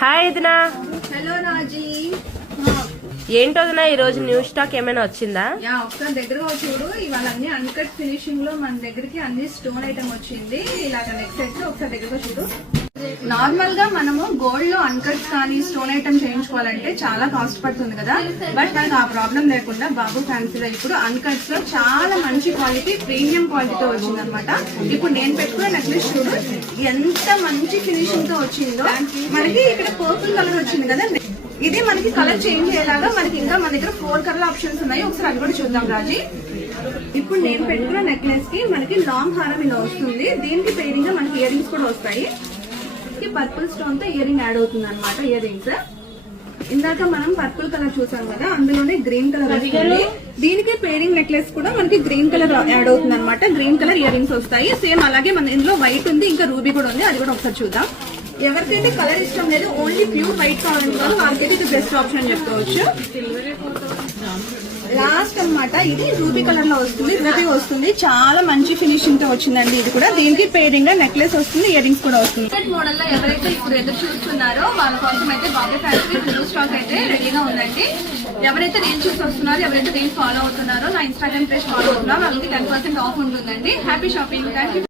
Hi వదినా. Hello రాజీ. ఏంటో వదినా ఈ రోజు న్యూ స్టాక్ ఏమైనా వచ్చిందా? ఒకసారి దగ్గరగా చూడు. ఇవాళ అన్ని అన్కట్ ఫినిషింగ్ లో మన దగ్గరికి అన్ని స్టోన్ ఐటమ్ వచ్చింది. ఇలాగ నెక్ సెట్ ఒకసారి దగ్గరగా చూడు. నార్మల్ గా మనము గోల్డ్ లో అన్కట్స్ కానీ స్టోన్ ఐటమ్ చేయించుకోవాలంటే చాలా కాస్ట్ పడుతుంది కదా. బట్ మనకు ఆ ప్రాబ్లం లేకుండా బాబు ఫ్యాన్సీలో ఇప్పుడు అన్కట్స్ లో చాలా మంచి క్వాలిటీ, ప్రీమియం క్వాలిటీతో వచ్చింది అనమాట. ఇప్పుడు నేను పెట్టుకున్న నెక్లెస్ చూడు ఎంత మంచి ఫినిషింగ్ తో వచ్చిందో. మనకి ఇక్కడ పర్పుల్ కలర్ వచ్చింది కదా, ఇది మనకి కలర్ చేంజ్ అయ్యేలాగా మనకి ఇంకా మన దగ్గర 4 కలర్ ఆప్షన్స్ ఉన్నాయి. ఒకసారి అది కూడా చూద్దాం రాజీ. ఇప్పుడు నేను పెట్టుకున్న నెక్లెస్ కి మనకి లాంగ్ హారం ఇలా వస్తుంది. దీనికి పేరింగ్ గా మనకి ఇయర్ రింగ్స్ కూడా వస్తాయి. పర్పుల్ స్టోన్ తో ఇయర్ రింగ్ యాడ్ అవుతుంది అనమాట. ఇయర్ రింగ్స్ ఇందాక మనం పర్పుల్ కలర్ చూసాం కదా, అందులోనే గ్రీన్ కలర్ వస్తుంది. దీనికి పేరింగ్ నెక్లెస్ కూడా మనకి గ్రీన్ కలర్ యాడ్ అవుతుంది అనమాట. గ్రీన్ కలర్ ఇయర్ రింగ్స్ వస్తాయి. సేమ్ అలాగే మన ఇందులో వైట్ ఉంది, ఇంకా రూబీ కూడా ఉంది. అది కూడా ఒకసారి చూద్దాం. ఎవరికైతే కలర్ ఇష్టం లేదు, ఓన్లీ ప్యూర్ వైట్ కావాలని వాళ్ళకైతే ఇది బెస్ట్ ఆప్షన్ చెప్పుకోవచ్చు. లాస్ట్ అన్నమాట, ఇది రూబీ కలర్ లో వస్తుంది, రూబీ వస్తుంది. చాలా మంచి ఫినిషింగ్ తో వచ్చిందండి. ఇది కూడా దీనికి పేరింగ్ గా నెక్లెస్ వస్తుంది, ఇయర్ రింగ్స్ కూడా వస్తుంది. మోడల్ లో ఎవరైతే ఇప్పుడు ఎదురు చూస్తున్నారో వాళ్ళ కోసం అయితే బాబు ఫ్యాన్సీ న్యూ స్టాక్ అయితే రెడీగా ఉందండి. ఎవరైతే రీల్ చూసి వస్తున్నారో, ఎవరైతే రీల్ ఫాలో అవుతున్నారో, నా ఇన్స్టాగ్రామ్ పేజ్ ఫాలో అవుతున్నారో వాళ్ళకి 10% ఆఫ్ ఉంటుందండి. Happy shopping. Thank you.